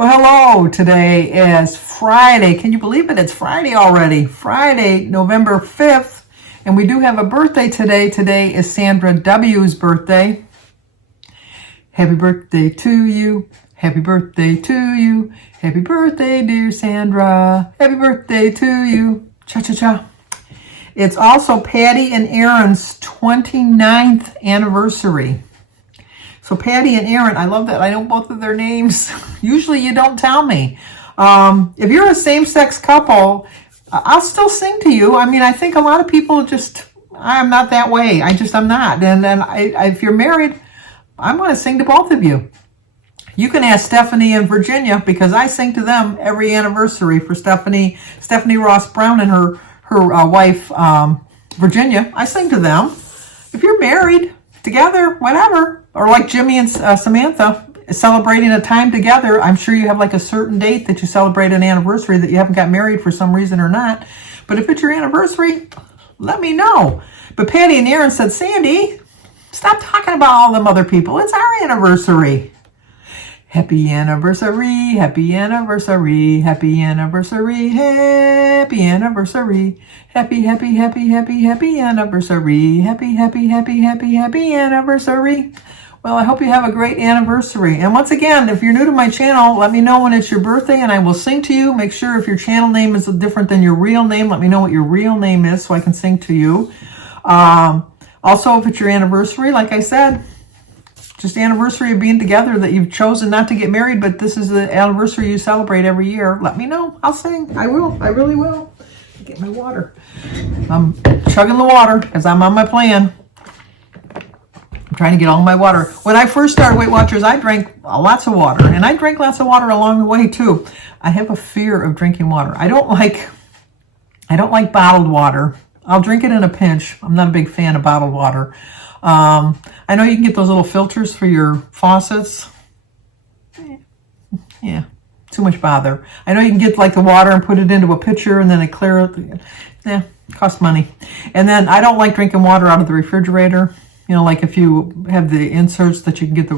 Well, hello. Today is Friday. Can you believe it? It's Friday already. Friday, November 5th. And we do have a birthday today. Today is Sandra W.'s birthday. Happy birthday to you. Happy birthday to you. Happy birthday, dear Sandra. Happy birthday to you. Cha-cha-cha. It's also Patty and Aaron's 29th anniversary. So Patty and Aaron, I love that I know both of their names. Usually you don't tell me. If you're a same-sex couple, I'll still sing to you. I mean, I think a lot of people I'm not that way. I'm not. And then if you're married, I'm going to sing to both of you. You can ask Stephanie and Virginia because I sing to them every anniversary for Stephanie Ross Brown and her wife, Virginia. I sing to them. If you're married, together, whatever, or like Jimmy and Samantha celebrating a time together, I'm sure you have like a certain date that you celebrate an anniversary that you haven't got married for some reason or not. But if it's your anniversary, let me know. But Patty and Aaron said, Sandy, stop talking about all them other people. It's our anniversary. Happy anniversary, happy anniversary, happy anniversary, happy anniversary, happy, happy, happy, happy, happy anniversary, happy, happy, happy, happy, happy anniversary. Well, I hope you have a great anniversary. And once again, if you're new to my channel, let me know when it's your birthday and I will sing to you. Make sure if your channel name is different than your real name, let me know what your real name is so I can sing to you. Also, if it's your anniversary, like I said, just the anniversary of being together that you've chosen not to get married, but this is the anniversary you celebrate every year. Let me know. I'll sing. I will. I really will. Get my water. I'm chugging the water because I'm on my plan. I'm trying to get all my water. When I first started Weight Watchers, I drank lots of water, and I drank lots of water along the way too. I have a fear of drinking water. I don't like bottled water. I'll drink it in a pinch. I'm not a big fan of bottled water. I know you can get those little filters for your faucets. Yeah, too much bother. I know you can get like the water and put it into a pitcher and then it clear it. Yeah, costs money. And then I don't like drinking water out of the refrigerator. You know, like if you have the inserts that you can get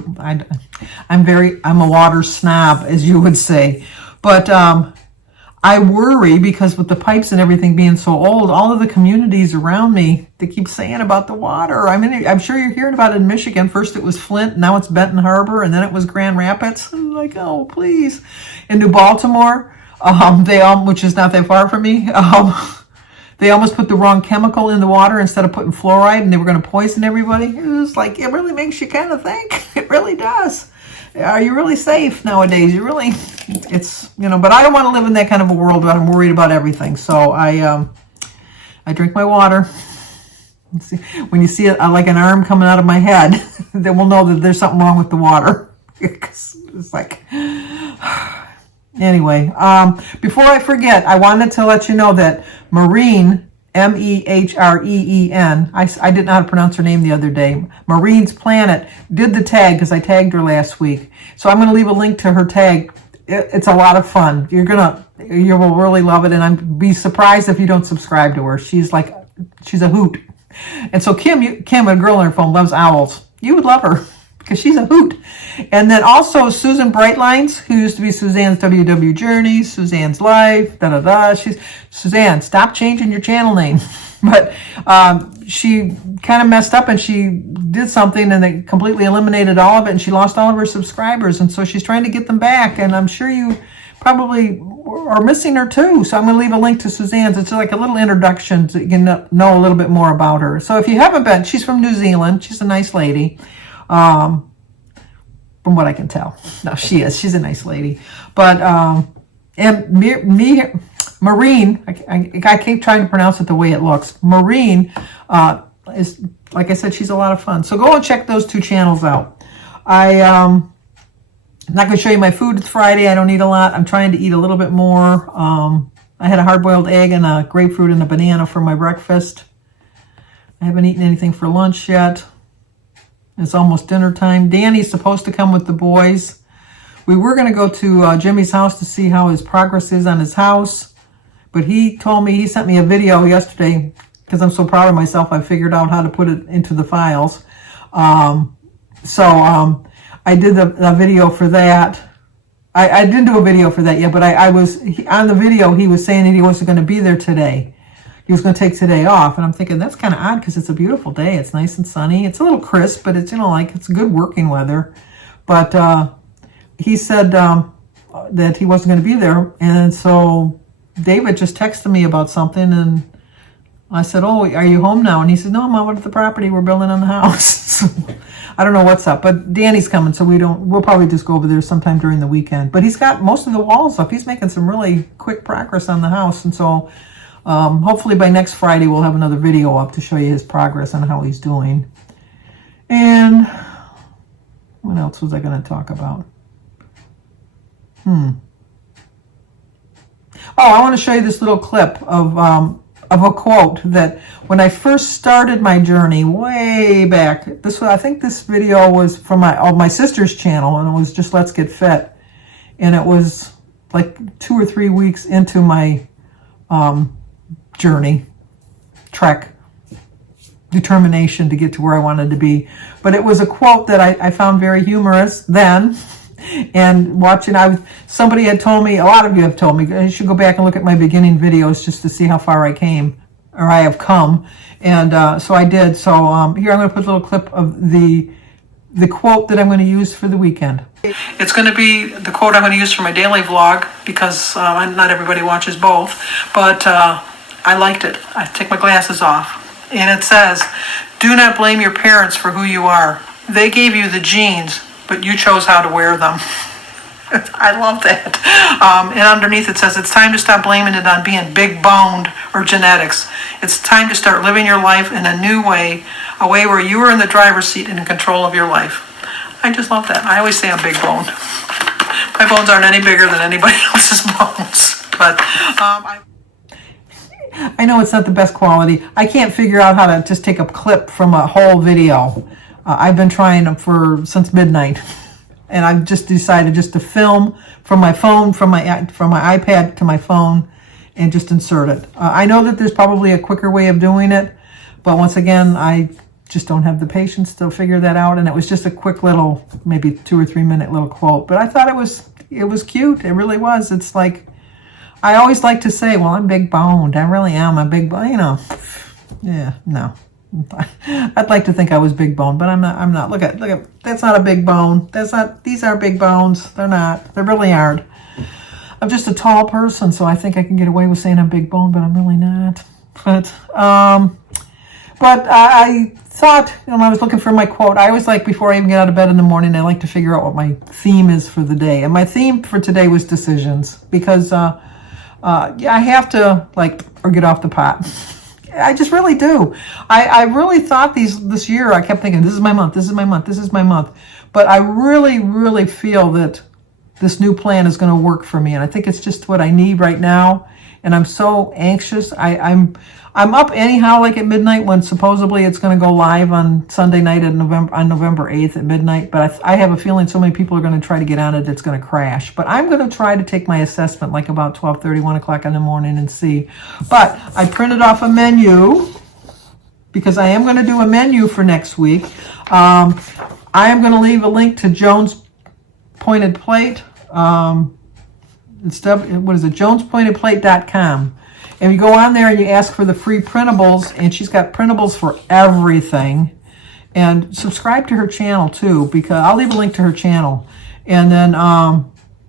I'm a water snob, as you would say. But I worry because with the pipes and everything being so old, all of the communities around me, they keep saying about the water. I mean, I'm sure you're hearing about it in Michigan. First it was Flint, now it's Benton Harbor, and then it was Grand Rapids. I'm like, oh, please. In New Baltimore, which is not that far from me, they almost put the wrong chemical in the water instead of putting fluoride, and they were going to poison everybody. It was like, it really makes you kind of think. It really does. Are you really safe nowadays? But I don't want to live in that kind of a world where I'm worried about everything. So I drink my water. Let's see. When you see it like an arm coming out of my head, then we'll know that there's something wrong with the water. It's like, anyway, before I forget, I wanted to let you know that Mehreen, Mehreen, I didn't know how to pronounce her name the other day. Mehreen's Planet did the tag because I tagged her last week. So I'm going to leave a link to her tag. It's a lot of fun. You will really love it, and I'd be surprised if you don't subscribe to her. She's a hoot. And so Kim, a girl on her phone, loves owls. You would love her because she's a hoot. And then also Suzanne Brightlines, who used to be Suzanne's WW Journey, Suzanne's Life, Suzanne, stop changing your channel name. But she kind of messed up and she did something and they completely eliminated all of it and she lost all of her subscribers. And so she's trying to get them back. And I'm sure you probably are missing her too. So I'm going to leave a link to Suzanne's. It's like a little introduction so you can know a little bit more about her. So if you haven't been, she's from New Zealand. She's a nice lady. From what I can tell. No, she is. She's a nice lady. But, and Mehreen, I keep trying to pronounce it the way it looks. Mehreen is, like I said, she's a lot of fun. So go and check those two channels out. I'm not going to show you my food. It's Friday. I don't eat a lot. I'm trying to eat a little bit more. I had a hard-boiled egg and a grapefruit and a banana for my breakfast. I haven't eaten anything for lunch yet. It's almost dinner time. Danny's supposed to come with the boys. We were going to go to Jimmy's house to see how his progress is on his house. But he sent me a video yesterday because I'm so proud of myself. I figured out how to put it into the files. I did a video for that. I didn't do a video for that yet, but on the video, he was saying that he wasn't going to be there today. He was going to take today off, and I'm thinking that's kind of odd because it's a beautiful day. It's nice and sunny. It's a little crisp, but it's, like it's good working weather. But he said that he wasn't going to be there, and so David just texted me about something, and I said, "Oh, are you home now?" And he said, "No, I'm out at the property. We're building on the house." I don't know what's up, but Danny's coming, so we'll probably just go over there sometime during the weekend. But he's got most of the walls up. He's making some really quick progress on the house, and so hopefully by next Friday we'll have another video up to show you his progress on how he's doing. And what else was I going to talk about? Oh, I want to show you this little clip of a quote that when I first started my journey way back, I think this video was from my sister's channel, and it was just Let's Get Fit, and it was like 2 or 3 weeks into my journey, trek, determination to get to where I wanted to be. But it was a quote that I found very humorous then. And watching, somebody had told me, a lot of you have told me, you should go back and look at my beginning videos just to see how far I came, or I have come. And so I did. So here I'm going to put a little clip of the quote that I'm going to use for the weekend. It's going to be the quote I'm going to use for my daily vlog because not everybody watches both. But I liked it. I take my glasses off. And it says, "Do not blame your parents for who you are. They gave you the genes, but you chose how to wear them." I love that. And underneath it says, "It's time to stop blaming it on being big boned or genetics. It's time to start living your life in a new way, a way where you are in the driver's seat and in control of your life." I just love that. I always say I'm big boned. My bones aren't any bigger than anybody else's bones. But I know it's not the best quality. I can't figure out how to just take a clip from a whole video. I've been trying them since midnight, and I've just decided just to film from my phone, from my iPad to my phone, and just insert it. I know that there's probably a quicker way of doing it, but once again, I just don't have the patience to figure that out. And it was just a quick little, maybe 2 or 3 minute little quote, but I thought it was cute. It really was. It's like, I always like to say, well, I'm big boned. I really am a big bone, Yeah, no. I'd like to think I was big bone, but I'm not. Look at, that's not a big bone. These aren't big bones. They're not. They really aren't. I'm just a tall person, so I think I can get away with saying I'm big bone, but I'm really not. But I thought, when I was looking for my quote, I always like, before I even get out of bed in the morning, I like to figure out what my theme is for the day. And my theme for today was decisions, because I have to, or get off the pot. I just really do. I really thought this year, I kept thinking, this is my month, this is my month, this is my month. But I really, really feel that this new plan is going to work for me. And I think it's just what I need right now. And I'm so anxious. I'm up anyhow, at midnight, when supposedly it's going to go live on Sunday night on November 8th at midnight. But I have a feeling so many people are going to try to get on it, it's going to crash. But I'm going to try to take my assessment about 12:30, 1 o'clock in the morning and see. But I printed off a menu because I am going to do a menu for next week. I am going to leave a link to Joan's Pointed Plate. It's jonespointedplate.com. And you go on there and you ask for the free printables, and she's got printables for everything. And subscribe to her channel too, because I'll leave a link to her channel. And then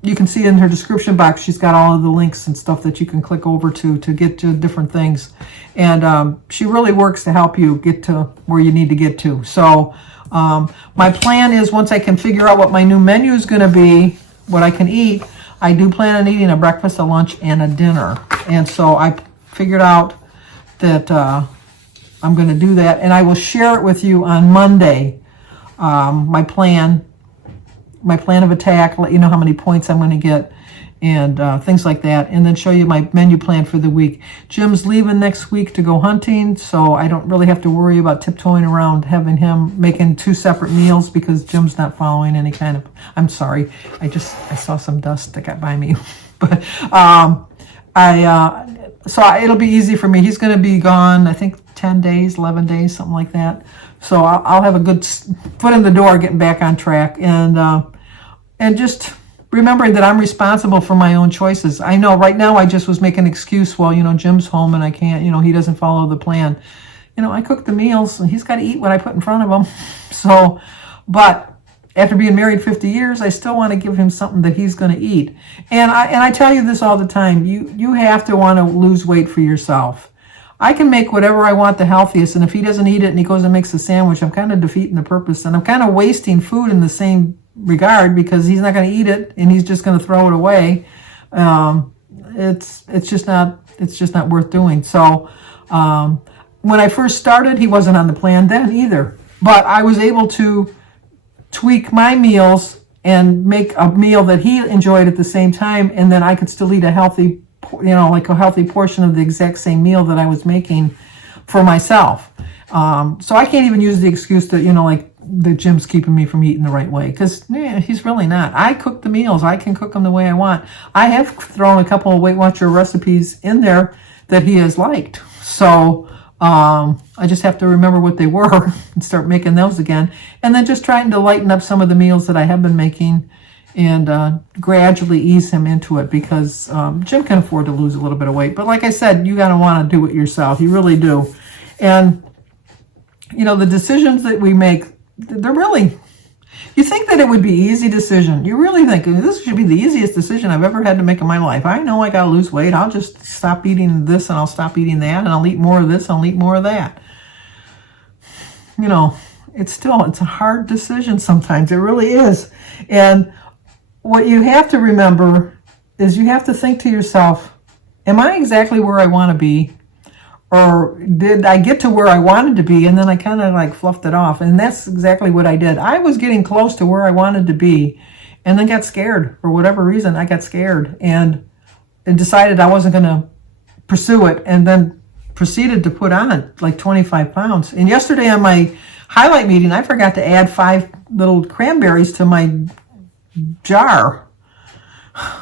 you can see in her description box, she's got all of the links and stuff that you can click over to get to different things. And she really works to help you get to where you need to get to. So my plan is, once I can figure out what my new menu is going to be, what I can eat, I do plan on eating a breakfast, a lunch, and a dinner. And so I figured out that I'm going to do that. And I will share it with you on Monday, my plan of attack, let you know how many points I'm going to get, and things like that. And then show you my menu plan for the week. Jim's leaving next week to go hunting, so I don't really have to worry about tiptoeing around having him making 2 separate meals, because Jim's not following any kind of, I'm sorry, I saw some dust that got by me. But so it'll be easy for me. He's going to be gone, I think 10 days, 11 days, something like that. So I'll have a good foot in the door getting back on track, and just remembering that I'm responsible for my own choices. I know right now I just was making an excuse, well, Jim's home and I can't, he doesn't follow the plan. I cook the meals and he's got to eat what I put in front of him. So, but after being married 50 years, I still want to give him something that he's going to eat. And I tell you this all the time, you have to want to lose weight for yourself. I can make whatever I want the healthiest, and if he doesn't eat it and he goes and makes a sandwich, I'm kind of defeating the purpose, and I'm kind of wasting food in the same regard because he's not going to eat it and he's just going to throw it away. It's just not worth doing. So when I first started, he wasn't on the plan then either, but I was able to tweak my meals and make a meal that he enjoyed at the same time, and then I could still eat a healthy portion of the exact same meal that I was making for myself. So I can't even use the excuse that, that Jim's keeping me from eating the right way, because he's really not. I cook the meals. I can cook them the way I want. I have thrown a couple of Weight Watcher recipes in there that he has liked. So I just have to remember what they were and start making those again. And then just trying to lighten up some of the meals that I have been making and gradually ease him into it, because Jim can afford to lose a little bit of weight. But like I said, you got to want to do it yourself. You really do. And, the decisions that we make, they're really, you think that it would be an easy decision. You really think this should be the easiest decision I've ever had to make in my life. I know I got to lose weight. I'll just stop eating this and I'll stop eating that, and I'll eat more of this and I'll eat more of that. It's a hard decision sometimes. It really is. And what you have to remember is you have to think to yourself, am I exactly where I want to be? Or did I get to where I wanted to be and then I kind of fluffed it off? And that's exactly what I did. I was getting close to where I wanted to be and then got scared. For whatever reason, I got scared and decided I wasn't going to pursue it, and then proceeded to put on 25 pounds. And yesterday on my highlight meeting, I forgot to add 5 little cranberries to my jar,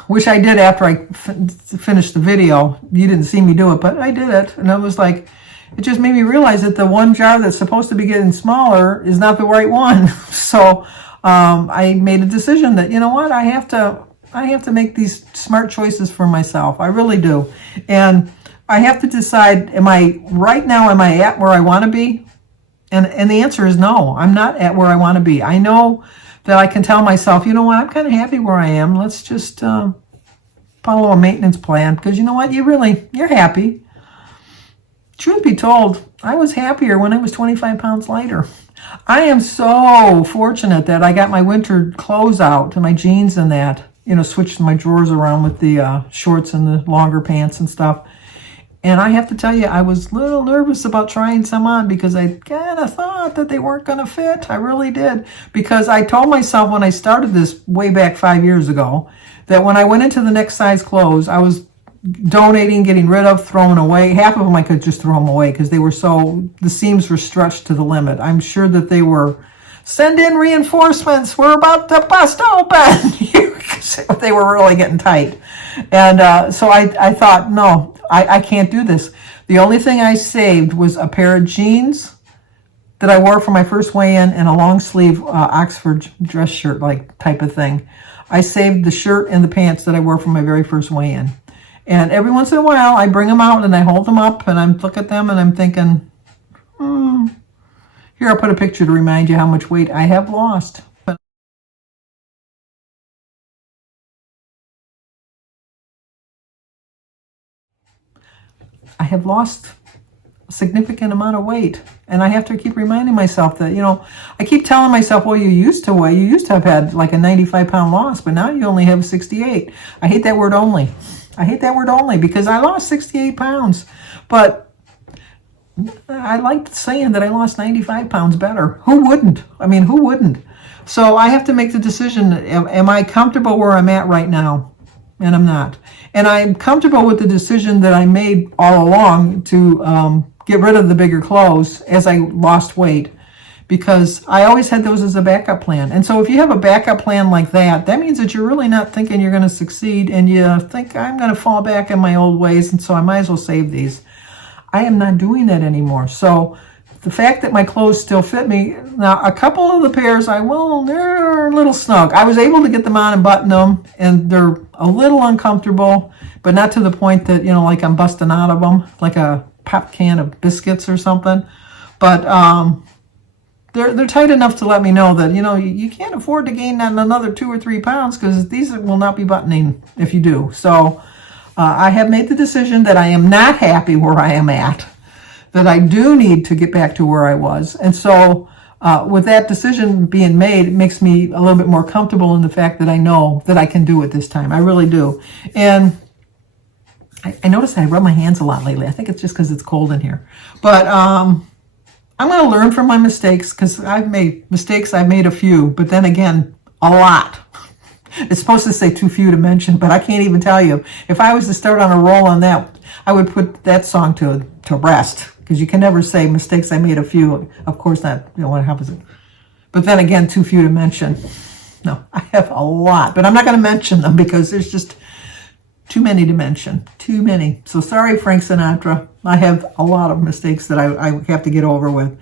which I did after I finished the video. You didn't see me do it, but I did it. And it just made me realize that the one jar that's supposed to be getting smaller is not the right one. So I made a decision that, I have to make these smart choices for myself. I really do. And I have to decide, am I at where I want to be? And the answer is no, I'm not at where I want to be. I know that I can tell myself, I'm kind of happy where I am. Let's just follow a maintenance plan, because you're happy. Truth be told, I was happier when I was 25 pounds lighter. I am so fortunate that I got my winter clothes out, and my jeans and that, switched my drawers around with the shorts and the longer pants and stuff. And I have to tell you, I was a little nervous about trying some on because I kind of thought that they weren't going to fit. I really did. Because I told myself when I started this way back 5 years ago that when I went into the next size clothes, I was donating, getting rid of, throwing away. Half of them I could just throw them away because the seams were stretched to the limit. I'm sure that they were, send in reinforcements, we're about to bust open. They were really getting tight. And so I thought, no, I can't do this. The only thing I saved was a pair of jeans that I wore for my first weigh-in and a long sleeve Oxford dress shirt type of thing. I saved the shirt and the pants that I wore for my very first weigh-in. And every once in a while I bring them out and I hold them up and I look at them and I'm thinking, here, I'll put a picture to remind you how much weight I have lost. I have lost a significant amount of weight, and I have to keep reminding myself that, I keep telling myself, well, you used to have had a 95-pound loss, but now you only have 68. I hate that word only. Because I lost 68 pounds, but I liked saying that I lost 95 pounds better. Who wouldn't? Who wouldn't? So I have to make the decision, am I comfortable where I'm at right now? And I'm not. And I'm comfortable with the decision that I made all along to get rid of the bigger clothes as I lost weight, because I always had those as a backup plan. And so if you have a backup plan like that, that means that you're really not thinking you're going to succeed, and you think, I'm going to fall back in my old ways, and so I might as well save these. I am not doing that anymore. So the fact that my clothes still fit me. Now, a couple of the pairs, they're a little snug. I was able to get them on and button them, and they're a little uncomfortable, but not to the point that, like I'm busting out of them, like a pop can of biscuits or something. But they're tight enough to let me know that, you can't afford to gain another 2 or 3 pounds, because these will not be buttoning if you do. So I have made the decision that I am not happy where I am at, that I do need to get back to where I was. And so with that decision being made, it makes me a little bit more comfortable in the fact that I know that I can do it this time. I really do. And I noticed I rub my hands a lot lately. I think it's just because it's cold in here. But I'm going to learn from my mistakes, because I've made mistakes. I've made a few, but then again, a lot. It's supposed to say too few to mention, but I can't even tell you. If I was to start on a roll on that, I would put that song to rest, because you can never say mistakes I made a few. Of course not. What happens? But then again, too few to mention. No, I have a lot, but I'm not going to mention them because there's just too many to mention. Too many. So sorry, Frank Sinatra. I have a lot of mistakes that I have to get over with.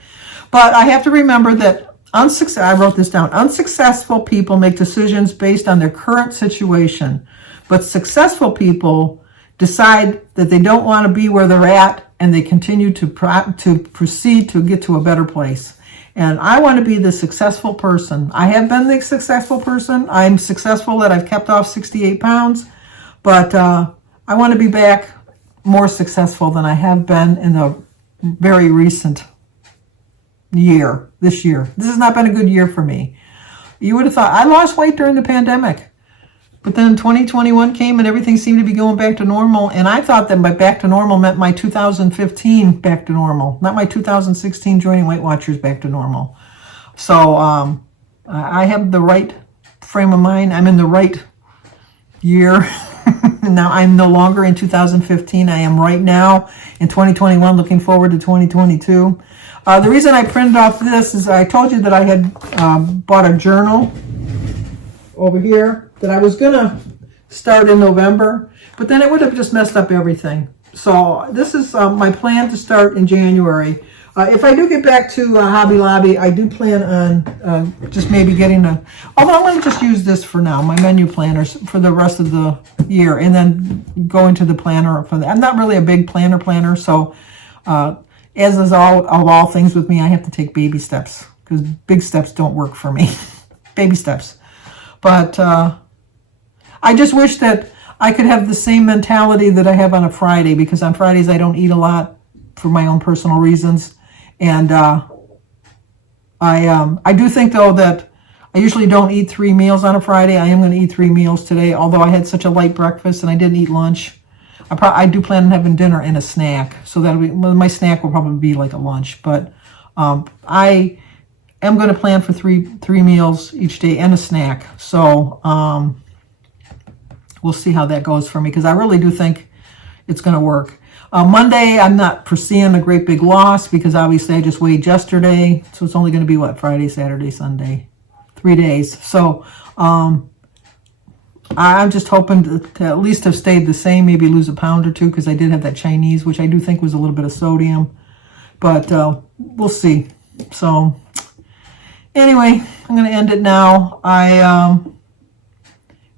But I have to remember that I wrote this down. Unsuccessful people make decisions based on their current situation, but successful people decide that they don't want to be where they're at, and they continue to proceed to get to a better place. And I want to be the successful person. I have been the successful person. I'm successful that I've kept off 68 pounds, but I want to be back more successful than I have been in the very recent year. This year. This has not been a good year for me. You would have thought I lost weight during the pandemic, but then 2021 came and everything seemed to be going back to normal. And I thought that by back to normal meant my 2015 back to normal, not my 2016 joining Weight Watchers back to normal. So I have the right frame of mind. I'm in the right year. Now I'm no longer in 2015. I am right now in 2021, looking forward to 2022. The reason I printed off this is I told you that I had bought a journal over here that I was going to start in November, but then it would have just messed up everything. So this is my plan to start in January. If I do get back to Hobby Lobby, I do plan on just maybe getting although I'm going to just use this for now, my menu planners for the rest of the year, and then go into the planner for that. I'm not really a big planner, so as is all things with me, I have to take baby steps, because big steps don't work for me. Baby steps. But I just wish that I could have the same mentality that I have on a Friday, because on Fridays I don't eat a lot for my own personal reasons. And I do think, though, that I usually don't eat 3 meals on a Friday. I am going to eat 3 meals today, although I had such a light breakfast and I didn't eat lunch. I do plan on having dinner and a snack, so my snack will probably be like a lunch. But I am going to plan for three meals each day and a snack. So we'll see how that goes for me, because I really do think it's going to work. Monday, I'm not foreseeing a great big loss, because obviously I just weighed yesterday. So it's only going to be, Friday, Saturday, Sunday, 3 days. So I'm just hoping to at least have stayed the same, maybe lose a pound or 2, because I did have that Chinese, which I do think was a little bit of sodium. But we'll see. So anyway, I'm going to end it now.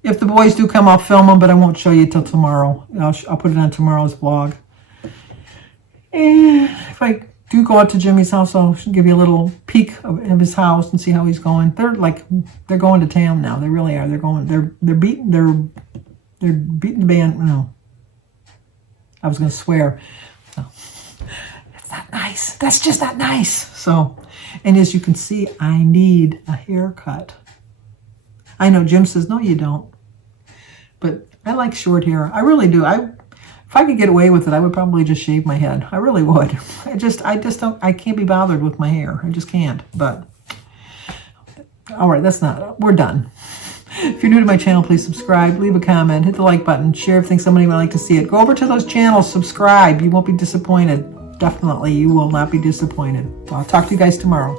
If the boys do come, I'll film them, but I won't show you till tomorrow. I'll put it on tomorrow's vlog. And if I do go out to Jimmy's house, I'll give you a little peek of his house and see how he's going. They're going to town now. They really are. They're beating the band. No, I was going to swear. No. That's not nice. That's just not nice. So, and as you can see, I need a haircut. I know Jim says, no, you don't. But I like short hair. I really do. If I could get away with it, I would probably just shave my head. I really would. I just don't, I can't be bothered with my hair. I just can't. But, all right, we're done. If you're new to my channel, please subscribe, leave a comment, hit the like button, share if you think somebody might like to see it. Go over to those channels, subscribe. You won't be disappointed. Definitely, you will not be disappointed. I'll talk to you guys tomorrow.